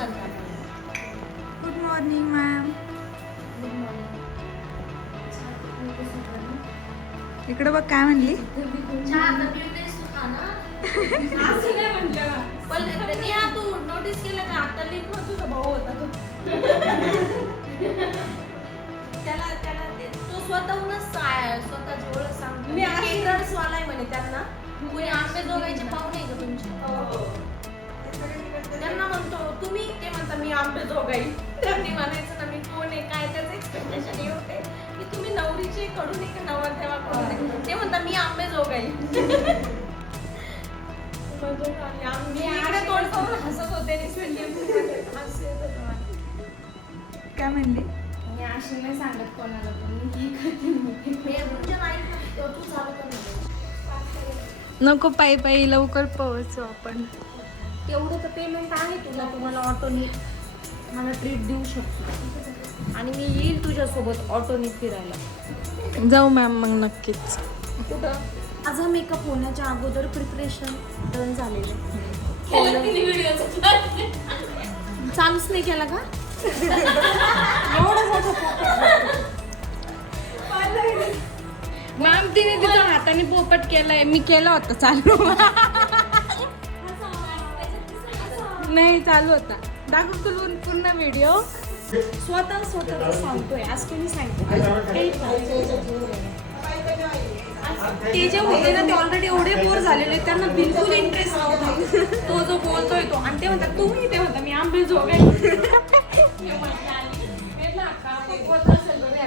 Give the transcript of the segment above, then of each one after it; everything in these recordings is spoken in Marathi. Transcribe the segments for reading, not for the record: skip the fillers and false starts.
Good morning ma'am. इकडे बघ काय म्हणली. तू नोटीस केलं का आता लिप तुझा भाऊ होता तो त्याला तो स्वतःहूनच स्वतःची ओळख सांगतो. मी केटरर्स वाला आहे म्हणे त्यांना. कोणी आंबेजोगाईचे पाहुणे का तुमचे? त्यांना म्हणतो तुम्ही, ते म्हणता मी आंबेजोगाई. त्यांनी म्हणायचं ना मी कोण आहे काय, त्याचं एक्सपेक्टेशन हे होते की तुम्ही नवरीचे कडून आहे का नवरदेवाकडून आहे. ते म्हणता मी आंबेजोगाई. मी इकडे तोंड करून हसत होते. काय म्हणली. मी अशी नाही सांगत कोणाला पण मी तुमच्या नाही तू चालू कर. नको पायी पायी लवकर पोहोचू आपण. तेवढं तर पेमेंट आहे तुला. तुम्हाला ऑटोनी मला ट्रीट देऊ शकतो आणि मी येईल तुझ्यासोबत ऑटोनी फिरायला. जाऊ मॅम मग नक्कीच. कुठं? माझा मेकअप होण्याच्या अगोदर प्रिपरेशन डन झालेलं. चालूच नाही केला का? एवढं मोठं मॅम तिने तिच्या हाताने पोपट केलाय. मी केला होता चालू. नाही चालू होता. दाखव तुला पूर्ण व्हिडिओ. स्वतः सांगतोय. आज कोणी सांगतो ते जे होते ना ते ऑलरेडी एवढे बोर झालेले, त्यांना बिलकुल इंटरेस्ट नव्हता तो जो बोलतोय तो. आणि ते म्हणतात तुम्ही, ते म्हणतात मी आंबेजोगाई.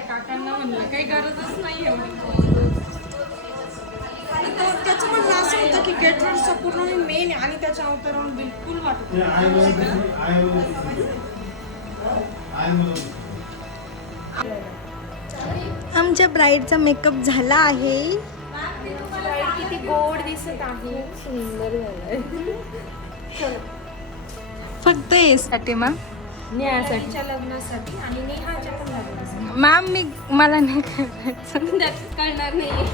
काकांना म्हणलं काही गरजच नाही एवढी. त्याचं म्हणणं असं होतं की केटरर्सचं पूर्ण मेन आहे आणि त्याच्या अवतरण बिलकुल वाटत. आमच्या ब्राईडचा मेकअप झाला आहे. किती गोड दिसत आहे. सुंदर झालंय. फक्त येसाठी मॅम. नेहाच्या लग्नासाठी आणि नेहाच्या पण लग्नासाठी. मॅम मला नाही करायचं. कळणार नाही.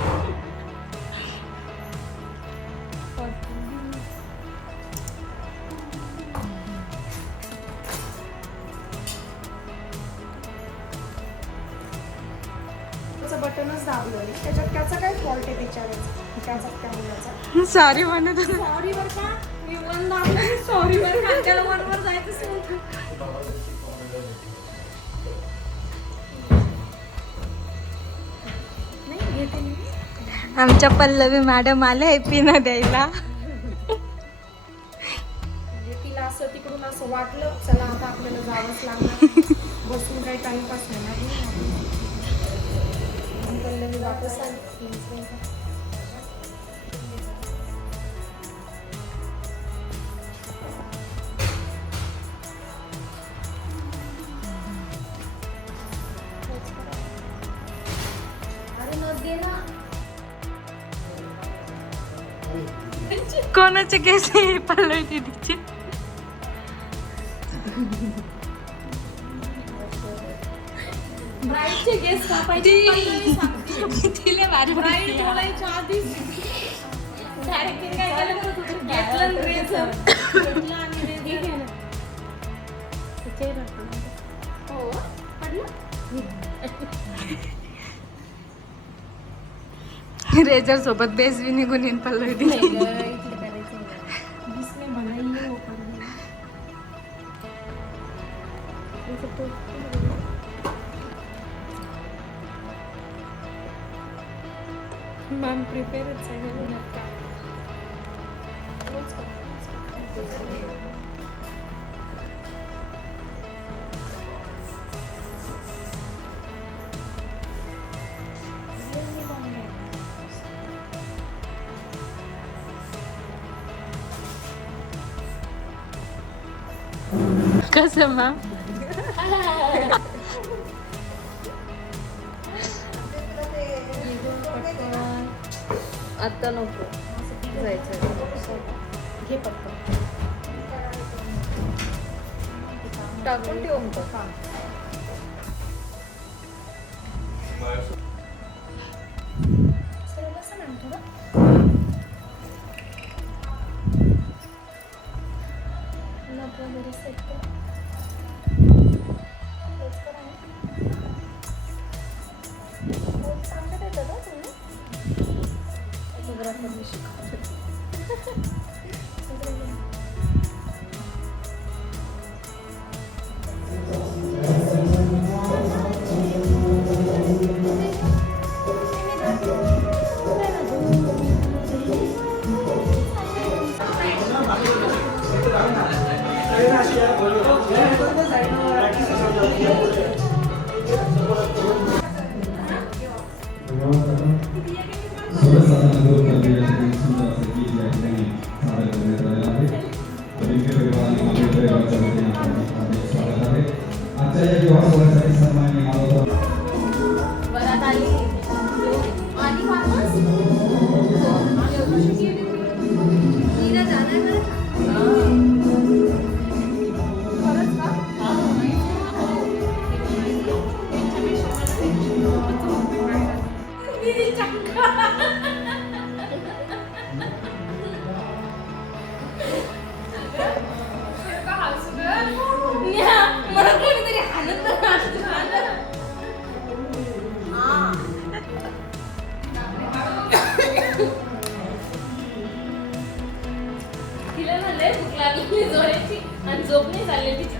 बटनच दाबलं त्याच्यात. त्याचा काय फॉल्ट आहे विचारायचं. त्याचा त्या मुलाचा सॉरी म्हणत सॉरी वर का मी वन दाबलं. सॉरी वर का त्याला वन वर जायचंच नव्हतं. नाही घेते मी. आमच्या पल्लवी मॅडम आल्या पिना द्यायला. म्हणजे तिला असं तिकडून असं वाटलं चला आता आपल्याला जावंच लागणार. बसून काही टाइमपास होणार नाही. वापस आली. अरे न दे ना. कोणाचे केस आहे पल्लवी दीदीचे. ब्राईडचे केस कापायचे. तिला भारी ब्राईड बोलायच्या आधीच डायरेक्ट काय केलं घेतलं रेझर घेतलं आणि रेझर घेतलं. हो पडलं. रेजर सोबत बेस बी निघून येईन पल्लवी दीदी. जिसने बनाई है वो कर मॅम प्रिपेअरच आहे. कसं मॅम. आता नको जायचं. घे पटकन टाकून ठेवून सेट मला कोणीतरी हाणत तर असतं. हा. तिला ना लय भूक लागली जोराची आणि झोप नाही झाली तिची.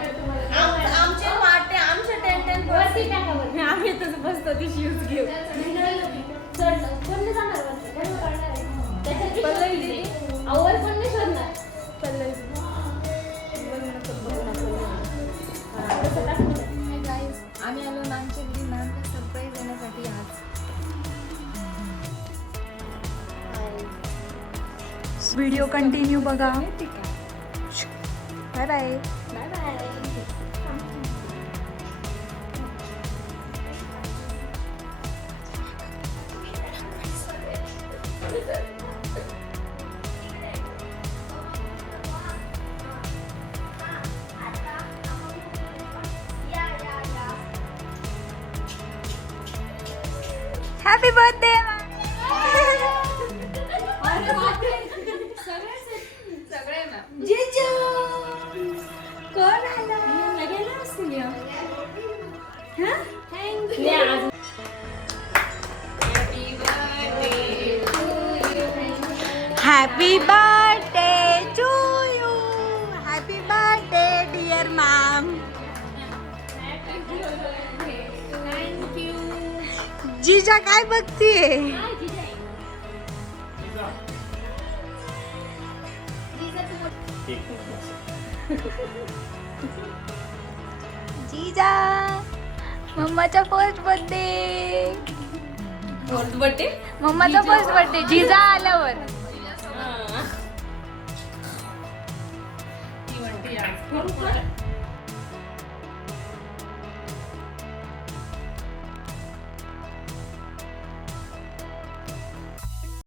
आमचे वाटे आमचे टेंट वरती टाकावर आम्ही तसं बसतो ती शूज घेऊ आवर पण नाही शोधणार आम्ही आलो मॅमच्या घरी मॅमला सरप्राईज देण्यासाठी आज. व्हिडिओ कंटिन्यू बघा. Bye bye. Bye bye. Happy birthday. सगळे ना जीजू कोण आला? लगेच असतील या. हां thank you. Happy birthday to you. Happy birthday dear ma'am. जीजा काय बघतीये? जीजा मम्माचा फर्स्ट बर्थडे. फर्स्ट बर्थडे मम्माचा फर्स्ट बर्थडे जीजा आल्यावर. ती म्हणते